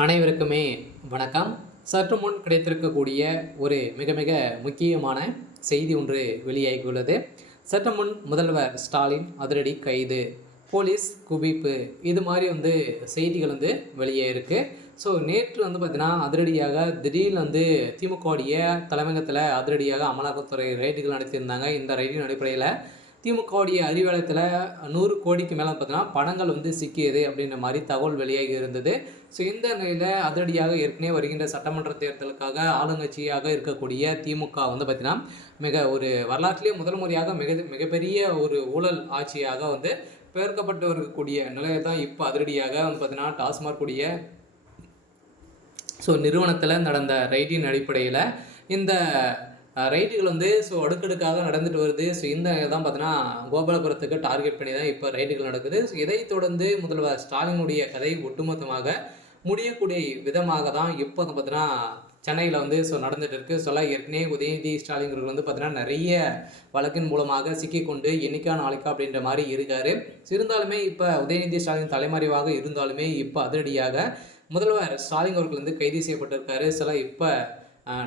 அனைவருக்குமே வணக்கம். சற்று முன் கிடைத்திருக்கக்கூடிய ஒரு மிக மிக முக்கியமான செய்தி ஒன்று வெளியாகியுள்ளது. சற்று முன் முதல்வர் ஸ்டாலின் அதிரடி கைது, போலீஸ் குவிப்பு, இது மாதிரி செய்திகள் வெளியே இருக்குது. ஸோ நேற்று பார்த்தீங்கன்னா அதிரடியாக திடீர்னு திமுகவுடைய தலைமையகத்தில் அதிரடியாக அமலாக்கத்துறை ரைடுகள் நடத்தியிருந்தாங்க. இந்த ரைடின் அடிப்படையில் திமுகவுடைய அறிவாலயத்தில் 100 கோடிக்கு மேலே பார்த்தீங்கன்னா பணங்கள் சிக்கியது அப்படின்ற மாதிரி தகவல் வெளியாகி இருந்தது. ஸோ இந்த நிலையில் அதிரடியாக ஏற்கனவே வருகின்ற சட்டமன்ற தேர்தலுக்காக ஆளுங்கட்சியாக இருக்கக்கூடிய திமுக பார்த்தீங்கன்னா மிக ஒரு வரலாற்றிலேயே முதல் முறையாக மிகப்பெரிய ஒரு ஊழல் ஆட்சியாக பெயர்க்கப்பட்டு வரக்கூடிய நிலையை தான் இப்போ அதிரடியாக பார்த்தீங்கன்னா டாஸ்மாக் கூடிய நிறுவனத்தில் நடந்த ரைடின் அடிப்படையில் இந்த ரைடுகள் அடுக்கடுக்காக நடந்துட்டு வருது. ஸோ இந்த தான் பார்த்தீங்கன்னா கோபாலபுரத்துக்கு டார்கெட் பண்ணி தான் இப்போ ரைடுகள் நடக்குது. ஸோ இதை தொடர்ந்து முதல்வர் ஸ்டாலினுடைய கதை ஒட்டுமொத்தமாக முடியக்கூடிய விதமாக தான் இப்போ பார்த்தீங்கன்னா சென்னையில் நடந்துட்டு இருக்கு. ஏற்கனவே உதயநிதி ஸ்டாலின் பார்த்தீங்கன்னா நிறைய வழக்கின் மூலமாக சிக்கிக்கொண்டு என்னைக்கா நாளைக்கா அப்படின்ற மாதிரி இருக்காரு. இருந்தாலுமே இப்போ உதயநிதி ஸ்டாலின் தலைமறைவாக இருந்தாலுமே இப்போ அதிரடியாக முதல்வர் ஸ்டாலின் அவர்கள் கைது செய்யப்பட்டிருக்காரு. இப்போ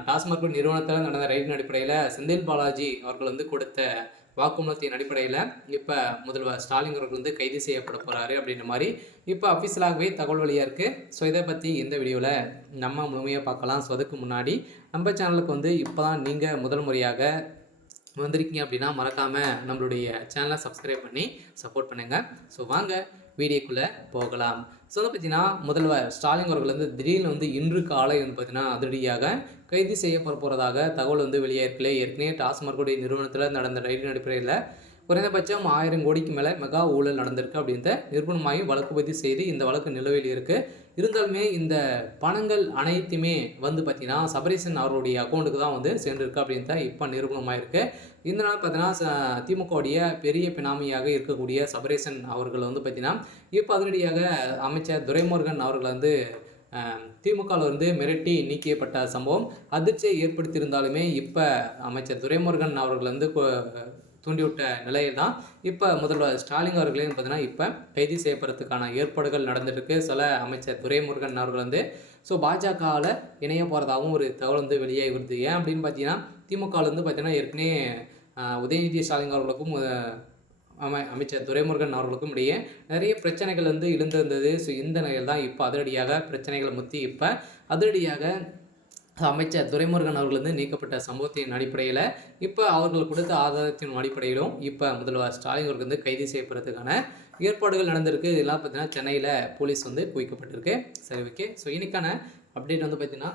டாஸ்மாக் நிறுவனத்தில் நடந்த ரைடின் அடிப்படையில் செந்தில் பாலாஜி அவர்கள் கொடுத்த வாக்குமூலத்தின் அடிப்படையில் இப்போ முதல்வர் ஸ்டாலின் அவர்கள் கைது செய்யப்பட போகிறாரு அப்படின்ற மாதிரி இப்போ அஃபிஷியலாகவே தகவல் வழியாக இருக்குது. ஸோ இதை பற்றி இந்த வீடியோவில் நம்ம முழுமையாக பார்க்கலாம். ஸோ அதுக்கு முன்னாடி நம்ம சேனலுக்கு இப்போ தான் நீங்கள் முதல் முறையாக வந்திருக்கீங்க அப்படின்னா மறக்காமல் நம்மளுடைய சேனலை சப்ஸ்கிரைப் பண்ணி சப்போர்ட் பண்ணுங்கள். ஸோ வாங்க வீடியோக்குள்ளே போகலாம். ஸோ பார்த்தீங்கன்னா முதல்வர் ஸ்டாலின் அவர்கள் திடீர்னு இன்று காலை பார்த்தீங்கன்னா அதிரடியாக கைது செய்யப்பட போகிறதாக தகவல் வெளியாயிருக்கல. ஏற்கனவே டாஸ்மாக் நிறுவனத்தில் நடந்த ரைடின் அடிப்படையில் குறைந்தபட்சம் 1000 கோடிக்கு மேலே மெகா ஊழல் நடந்திருக்கு அப்படின்ற நிரூபணமாகி வழக்கு பதிவு செய்து இந்த வழக்கு நிலுவையில் இருக்குது. இருந்தாலுமே இந்த பணங்கள் அனைத்துமே பார்த்தீங்கன்னா சபரீசன் அவருடைய அக்கௌண்ட்டுக்கு தான் சேர்ந்துருக்கு அப்படின்னு தான் இப்போ நிரூபணமாயிருக்கு. இந்த நாள் பார்த்தீங்கன்னா திமுகவுடைய பெரிய பினாமியாக இருக்கக்கூடிய சபரீசன் அவர்கள் பார்த்தீங்கன்னா இப்போ அதிரடியாக அமைச்சர் துரைமுருகன் அவர்கள் திமுகவில் மிரட்டி நீக்கியப்பட்ட சம்பவம் அதிர்ச்சியை ஏற்படுத்தியிருந்தாலுமே இப்போ அமைச்சர் துரைமுருகன் அவர்கள் தூண்டிவிட்ட நிலையில் தான் இப்போ முதல்வர் ஸ்டாலின் அவர்களையும் பார்த்தீங்கன்னா இப்போ கைது செய்யப்படுறதுக்கான ஏற்பாடுகள் நடந்துருக்கு. அமைச்சர் துரைமுருகன் அவர்கள் பாஜகவில் இணைய போகிறதாகவும் ஒரு தகவல் வெளியாகி வருது. ஏன் அப்படின்னு பார்த்தீங்கன்னா திமுகவில் பார்த்தீங்கன்னா ஏற்கனவே உதயநிதி ஸ்டாலின் அவர்களுக்கும் அமைச்சர் துரைமுருகன் அவர்களுக்கும் இடையே நிறைய பிரச்சனைகள் எழுந்திருந்தது. ஸோ இந்த நிலையில் தான் இப்போ அதிரடியாக பிரச்சனைகளை முற்றி இப்போ அதிரடியாக அமைச்சர் துரைமுருகன் அவர்கள் நீக்கப்பட்ட சம்பவத்தின் அடிப்படையில் இப்போ அவர்கள் கொடுத்த ஆதாரத்தின் அடிப்படையிலும் இப்போ முதல்வர் ஸ்டாலின் அவர்கள் கைது செய்யப்படுறதுக்கான ஏற்பாடுகள் நடந்திருக்கு. இதெல்லாம் பார்த்தீங்கன்னா சென்னையில் போலீஸ் குவிக்கப்பட்டிருக்கு. சரி, ஓகே. ஸோ இன்னைக்கான அப்டேட் பார்த்தீங்கன்னா